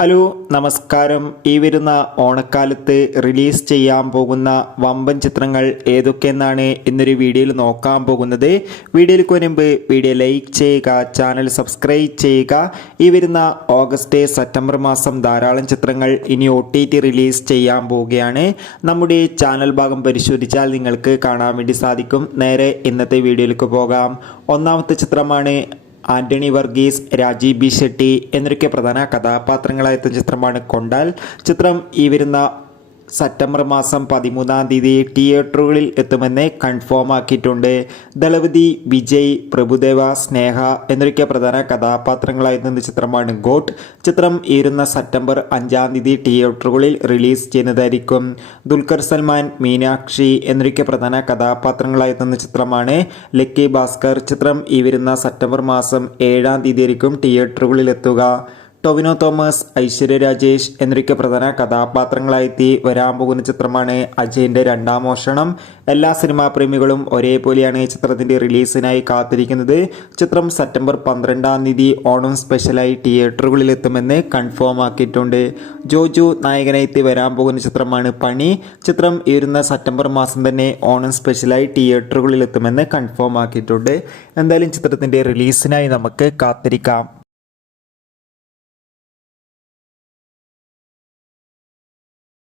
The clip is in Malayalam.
ഹലോ നമസ്കാരം. ഈ വരുന്ന ഓണക്കാലത്ത് റിലീസ് ചെയ്യാൻ പോകുന്ന വമ്പൻ ചിത്രങ്ങൾ ഏതൊക്കെയെന്നാണ് ഇന്നൊരു വീഡിയോയിൽ നോക്കാൻ പോകുന്നത്. വീഡിയോയിലേക്ക് മുൻപ് വീഡിയോ ലൈക്ക് ചെയ്യുക, ചാനൽ സബ്സ്ക്രൈബ് ചെയ്യുക. ഈ വരുന്ന ഓഗസ്റ്റ് സെപ്റ്റംബർ മാസം ധാരാളം ചിത്രങ്ങൾ ഇനി OTT റിലീസ് ചെയ്യാൻ പോവുകയാണ്. നമ്മുടെ ചാനൽ ഭാഗം പരിശോധിച്ചാൽ നിങ്ങൾക്ക് കാണാൻ വേണ്ടി സാധിക്കും. നേരെ ഇന്നത്തെ വീഡിയോയിലേക്ക് പോകാം. ഒന്നാമത്തെ ചിത്രമാണ് ആൻ്റണി വർഗീസ്, രാജീവ് ബി ഷെട്ടി എന്നൊക്കെ പ്രധാന കഥാപാത്രങ്ങളായെത്തുന്ന ചിത്രമാണ് കൊണ്ടാൽ. ചിത്രം ഈ വരുന്ന സെപ്റ്റംബർ മാസം 13-ാം തീയതി തിയേറ്ററുകളിൽ എത്തുമെന്ന് കൺഫേം ആക്കിയിട്ടുണ്ട്. ദളപതി, വിജയ്, പ്രഭുദേവ, സ്നേഹ എന്നൊക്കെ പ്രധാന കഥാപാത്രങ്ങളായിരുന്ന ചിത്രമാണ് ഗോട്ട്. ചിത്രം ഈ വരുന്ന സെപ്റ്റംബർ 5-ാം തീയതി തിയേറ്ററുകളിൽ റിലീസ് ചെയ്യുന്നതായിരിക്കും. ദുൽഖർ സൽമാൻ, മീനാക്ഷി എന്നൊക്കെ പ്രധാന കഥാപാത്രങ്ങളായിരുന്ന ചിത്രമാണ് ലക്കി ഭാസ്കർ. ചിത്രം ഈ വരുന്ന സെപ്റ്റംബർ മാസം 7-ാം തീയതി ആയിരിക്കും തിയേറ്ററുകളിൽ എത്തുക. ടൊവിനോ തോമസ്, ഐശ്വര്യ രാജേഷ് എന്നൊക്കെ പ്രധാന കഥാപാത്രങ്ങളായി വരാൻ പോകുന്ന ചിത്രമാണ് അജയൻ്റെ രണ്ടാം മോഷണം. എല്ലാ സിനിമാ പ്രേമികളും ഒരേപോലെയാണ് ചിത്രത്തിൻ്റെ റിലീസിനായി കാത്തിരിക്കുന്നത്. ചിത്രം സെപ്റ്റംബർ 12-ാം തീയതി ഓണം സ്പെഷ്യലായി തിയേറ്ററുകളിൽ എത്തുമെന്ന് കൺഫേം ആക്കിയിട്ടുണ്ട്. ജോജു നായകനായി വരാൻ പോകുന്ന ചിത്രമാണ് പണി. ചിത്രം ഈ വരുന്ന സെപ്റ്റംബർ മാസം തന്നെ ഓണം സ്പെഷ്യലായി തിയേറ്ററുകളിൽ എത്തുമെന്ന് കൺഫേം ആക്കിയിട്ടുണ്ട്. എന്തായാലും ചിത്രത്തിൻ്റെ റിലീസിനായി നമുക്ക് കാത്തിരിക്കാം.